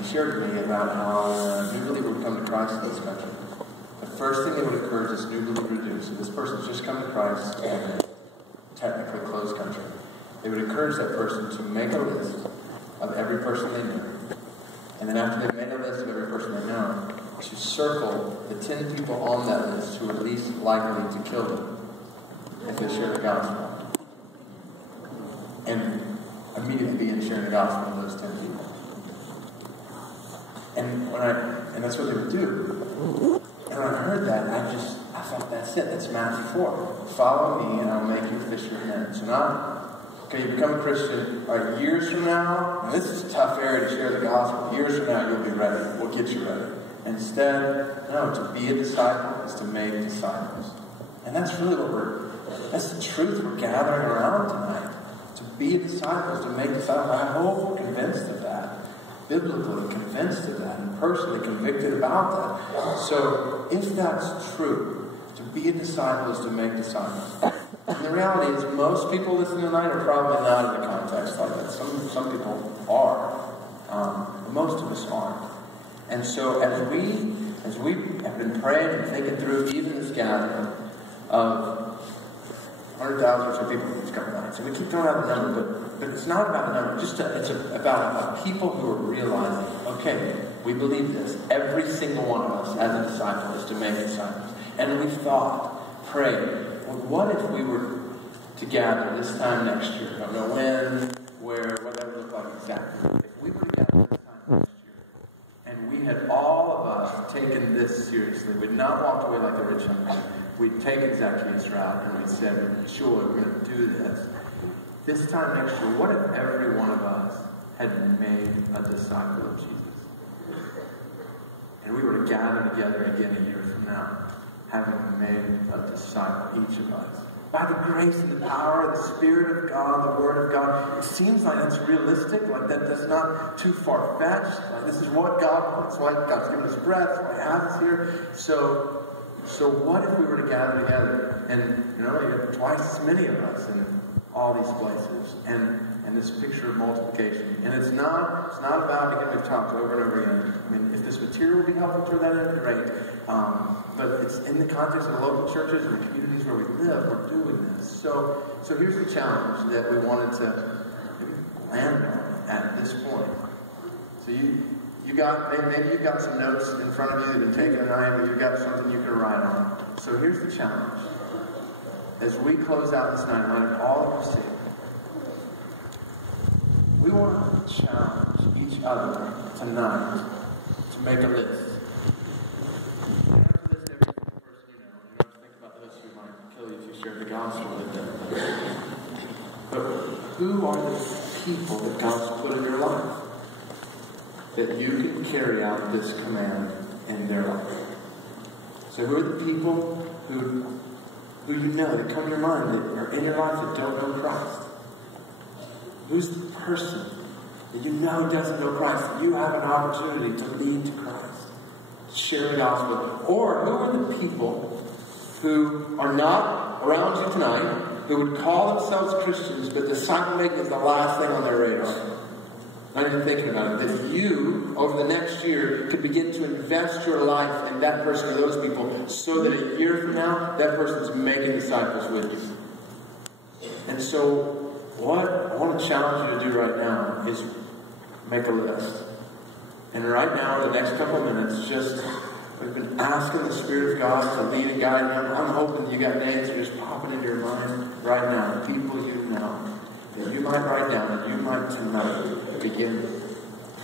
he shared with me about how a new believer would come to Christ in this country. The first thing they would encourage this new believer to do, so this person's just come to Christ in a technically closed country, they would encourage that person to make a list of every person they know. And then after they've made a list of every person they know, to circle the 10 people on that list who are least likely to kill them if they share the gospel. And immediately begin sharing the gospel with those 10 people. And that's what they would do. And when I heard that, I thought, that's it. That's Matthew 4. Follow me and I'll make you fisher of men. So now, okay, you become a Christian, all right, years from now, and this is a tough area to share the gospel. Years from now, you'll be ready. We'll get you ready. Instead, no, to be a disciple is to make disciples. And that's really that's the truth we're gathering around tonight. To be a disciple is to make disciples. I hope we're convinced of that. Biblically convinced of that. And personally convicted about that. So, if that's true, to be a disciple is to make disciples. And the reality is, most people listening tonight are probably not in a context like that. Some people are. But most of us aren't. And so, as we have been praying and thinking through even this gathering of 100,000 or so people who've come tonight. So we keep throwing out the number, but it's not about the number. It's about people who are realizing, okay, we believe this. Every single one of us as a disciple is to make disciples. And we've prayed, well, what if we were to gather this time next year? I don't know when, where, what that would look like exactly. If we were to gather this time next year, and we had all of us taken this seriously, we'd not walked away like the rich young man. We'd taken Zacchaeus' route and we said, sure, we're going to do this. This time next year, what if every one of us had made a disciple of Jesus? And we were to gather together again a year from now, having made a disciple, each of us. By the grace and the power of the Spirit of God, the Word of God, it seems like that's realistic, like that's not too far-fetched. Like this is what God wants, like God's given us breath, so He has us here. So what if we were to gather together and, you have twice as many of us in all these places and this picture of multiplication. And it's not about, again, we've talked over and over again. I mean, if this material would be helpful for that, great. But it's in the context of the local churches and the communities where we live, we're doing this. So here's the challenge that we wanted to land on at this point. So maybe you've got some notes in front of you that have been taken tonight, or you've got something you can write on. So here's the challenge. As we close out this night, letting all of you see, we want to challenge each other tonight to make a list. And after this, every single person you don't think about those who might kill you if you share the gospel with them. But who are the people that God's put in your life that you can carry out this command in their life? So who are the people who you know that come to your mind that are in your life that don't know Christ? Who's the person that you know doesn't know Christ that you have an opportunity to lead to Christ, to share the gospel? Or who are the people who are not around you tonight, who would call themselves Christians, but disciple making is the last thing on their radar? Not even thinking about it. That you, over the next year, could begin to invest your life in that person or those people so that a year from now, that person's making disciples with you. And so, what I want to challenge you to do right now is make a list. And right now, in the next couple of minutes, we've been asking the Spirit of God to lead and guide them. I'm hoping you got names that are just popping into your mind right now. The people you know that you might write down and you might tonight begin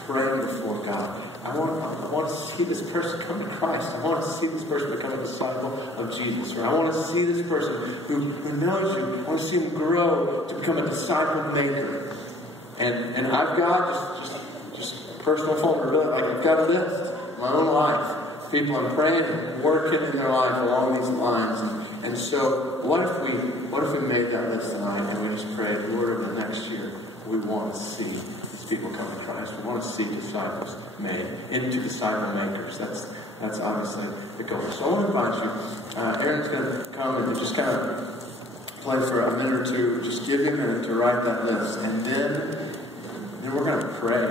praying before God. I want to see this person come to Christ. I want to see this person become a disciple of Jesus. Or I want to see this person who knows you. I want to see him grow to become a disciple maker. And I've got just personal vulnerability. Like I've got a list in my own life. People I'm praying and working in their life along these lines. And so what if we made that list tonight and we just prayed, Lord, over the next year, we want to see these people come to Christ. We want to see disciples made into disciple makers. That's obviously the goal. So I want to invite you. Aaron's going to come and just kind of play for a minute or two. Just give you a minute to write that list. And then we're going to pray.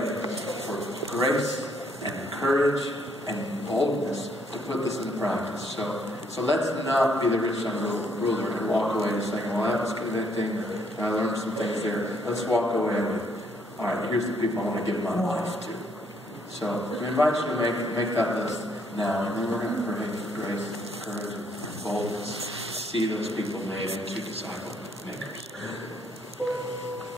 for grace and courage and boldness to put this into practice. So let's not be the rich young ruler and walk away saying, well, that was convicting, I learned some things there. Let's walk away with, all right, here's the people I want to give my life to. So we invite you to make that list now, and then we're going to pray for grace, courage, and boldness to see those people made into disciple makers.